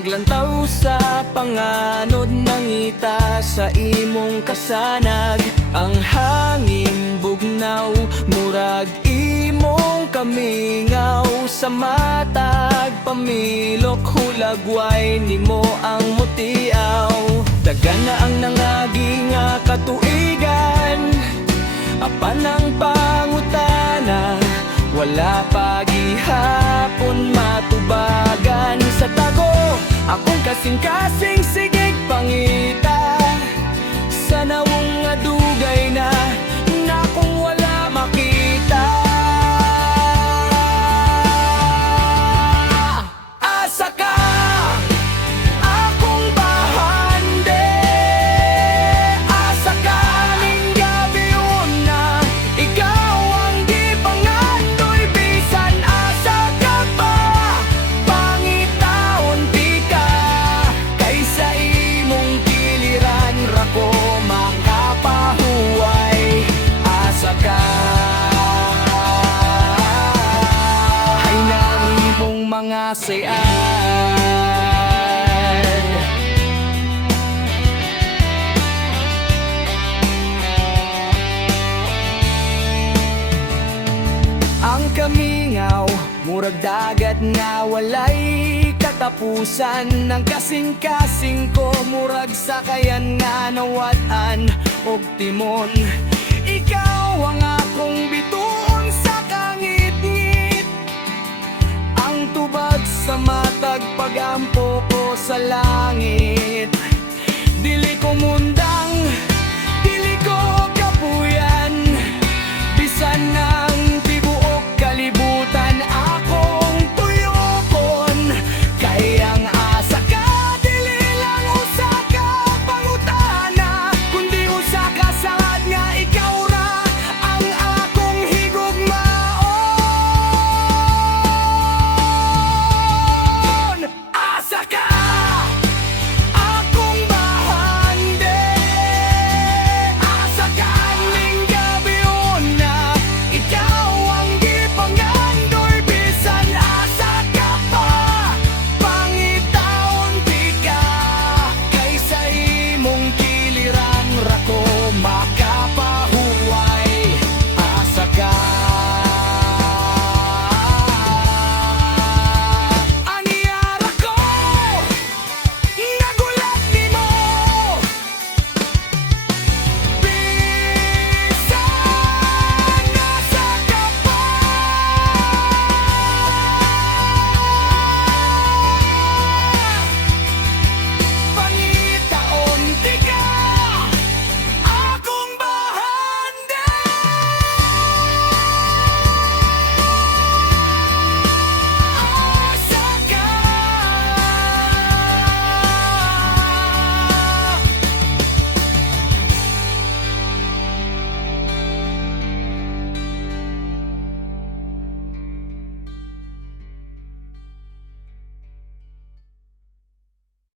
naglantaw sa panganod ng ita sa imong kasanag. Ang hangin bugnaw, murag imong kamingaw. Sa matag pamilok, hulagway nimo ang mutiaw. Dagan na ang nangagi nga katuigan, apan ang pangutana, wala pagihapon matubagan. Sa tago, akong kasing-kasing sigig pangita, sa nawong nga dugay na kung wala makita. Asa ka, akong bahande, asa ka ning gabi una, ikaw ang di pangandoy bisan asa ka pa. Pangitaon ti ka, kaysa imong kiliran ra ko makapahuway. Asa ka, ay nang imong mga sayan. Ang kamingaw, murag dagat nga walay katapusan. Ang kasing-kasing ko, murag sakayan nga nawat-an og timon. Ikaw ang akong bituon sa kangit-ngit, ang tubag sa matag pagampo ko sa langit. Dili ko munda